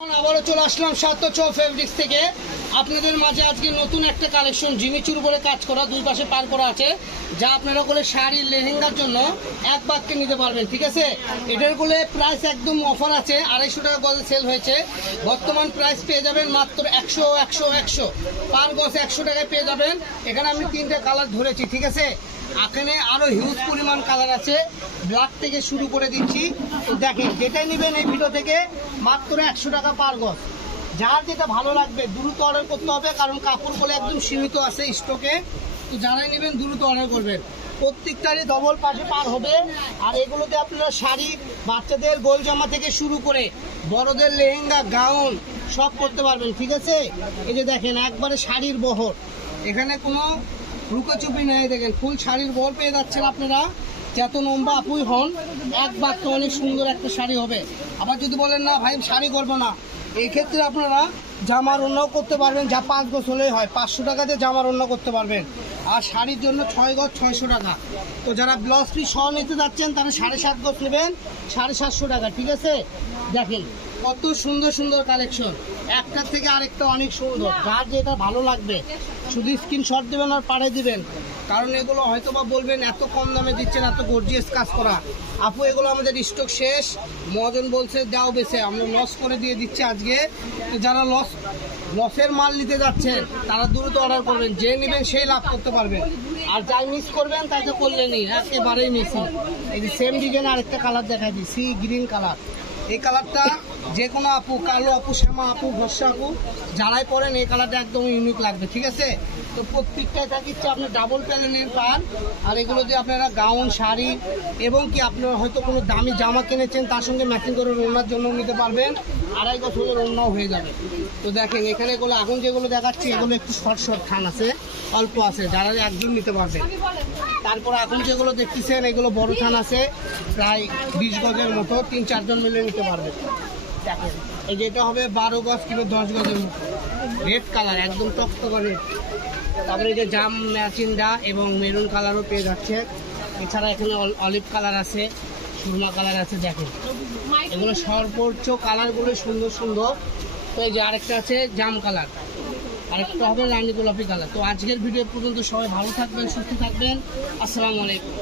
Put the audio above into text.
আবারও চলে আসলাম সাতচো ফেব্রিক্স থেকে আপনাদের মাঝে আজকে নতুন একটা কালেকশন জিমিচুর উপরে কাজ করা, দুই পাশে পার করা আছে, যা আপনারা করে শাড়ি লেহেঙ্গার জন্য এক বাক্যে নিতে পারবেন। ঠিক আছে, এটার বলে প্রাইস একদম অফার আছে, 250 টাকা গজে সেল হয়েছে। বর্তমান প্রাইস পেয়ে যাবেন মাত্র 100 পার গজ 100 টাকায় পেয়ে যাবেন। এখানে আমি 3টে কালার ধরেছি। ঠিক আছে, এখানে আরো হিউজ পরিমাণ কালার আছে, ব্ল্যাক থেকে শুরু করে দিচ্ছি। তো দেখেন, যেটাই নেবেন এই ভিডিও থেকে মাত্র 100 টাকা পার গজ। যার যেটা ভালো লাগবে দ্রুত অর্ডার করতে হবে, কারণ কাপড় বলে একদম সীমিত আছে স্টকে। তো যারাই নেবেন দ্রুত অর্ডার করবেন। প্রত্যেকটারই ডবল পাশে পার হবে। আর এগুলোতে আপনারা শাড়ি, বাচ্চাদের গোল জামা থেকে শুরু করে বড়দের লেহেঙ্গা, গাউন সব করতে পারবেন। ঠিক আছে, এই যে দেখেন একবারে শাড়ির বহর, এখানে কোনো লুকোচুপি নেই। দেখেন ফুল শাড়ির বহর পেয়ে যাচ্ছেন আপনারা। যত লম্বা আপুই হন, এক বাক্য অনেক সুন্দর একটা শাড়ি হবে। আবার যদি বলেন না ভাই শাড়ি করবো না, এই ক্ষেত্রে আপনারা জামার ওড়নাও করতে পারবেন। যা 5 গজ হলেই হয়, 500 টাকাতে জামার ওড়না করতে পারবেন। আর শাড়ির জন্য 6 গজ 600 টাকা। তো যারা ব্লাউজ পিস সহ নিতে যাচ্ছেন তারা 7.5 গজ নেবেন 750 টাকা। ঠিক আছে, দেখেন কত সুন্দর সুন্দর কালেকশন, একটার থেকে আরেকটা অনেক সুন্দর। যার যেটা ভালো লাগবে শুধু স্ক্রিনশট দেবেন আর পাঠিয়ে দিবেন। কারণ এগুলো হয়তো বা বলবেন এত কম দামে দিচ্ছেন, এত গর্জিয়াস কাজ করা। আপু এগুলো আমাদের স্টক শেষ, মহাজন বলছে দাও বেছে, আমরা লস করে দিয়ে দিচ্ছি আজকে। তো যারা লসের মাল নিতে যাচ্ছেন তারা দ্রুত অর্ডার করবেন, যে নেবেন সেই লাভ করতে পারবেন। আর যাই মিস করবেন তাকে করলেনই, একেবারেই মিসিং। এই যে সেম ডিজাইন আরেকটা কালার দেখাই দিই, সি গ্রিন কালার। এই কালারটা যে কোনো আপু, কালো আপু, শ্যামা আপু, ভরসা আপু যারাই পরেন এই কালারটা একদম ইউনিক লাগবে। ঠিক আছে, তো প্রত্যেকটাই থাকিচ্ছে আপনার ডাবল প্যানেলের পার। আর এগুলো দিয়ে আপনারা গাউন, শাড়ি এবং কি আপনারা হয়তো কোনো দামি জামা কিনেছেন তার সঙ্গে ম্যাচিং করে ওড়নার জন্য নিতে পারবেন। 2.5 গজ হলে ওড়নাও হয়ে যাবে। তো দেখেন এখানে এগুলো এখন যেগুলো দেখাচ্ছি এগুলো একটু শর্ট থান আছে, অল্প আছে, যারা একজন নিতে পারবেন। তারপর এখন যেগুলো দেখতেছেন এগুলো বড় থান আছে, প্রায় 20 গজের মতো, 3-4 জন মিলে নিতে পারবেন। দেখেন এই যেটা হবে 12 গজ কিংবা 10 গজের মতো, রেড কালার একদম টকটকা রেড। তারপরে এই যে জাম ম্যাচিংটা এবং মেরুন কালারও পেয়ে যাচ্ছে। এছাড়া এখানে অলিভ কালার আছে, সুরমা কালার আছে। দেখেন এগুলো সর্বোচ্চ কালারগুলো সুন্দর সুন্দর। তো এই যে আরেকটা আছে জাম কালার, আরেকটা হবে রানী গোলাপি কালার। তো আজকের ভিডিও পর্যন্ত সবাই ভালো থাকবেন, সুস্থ থাকবেন। আসসালামু আলাইকুম।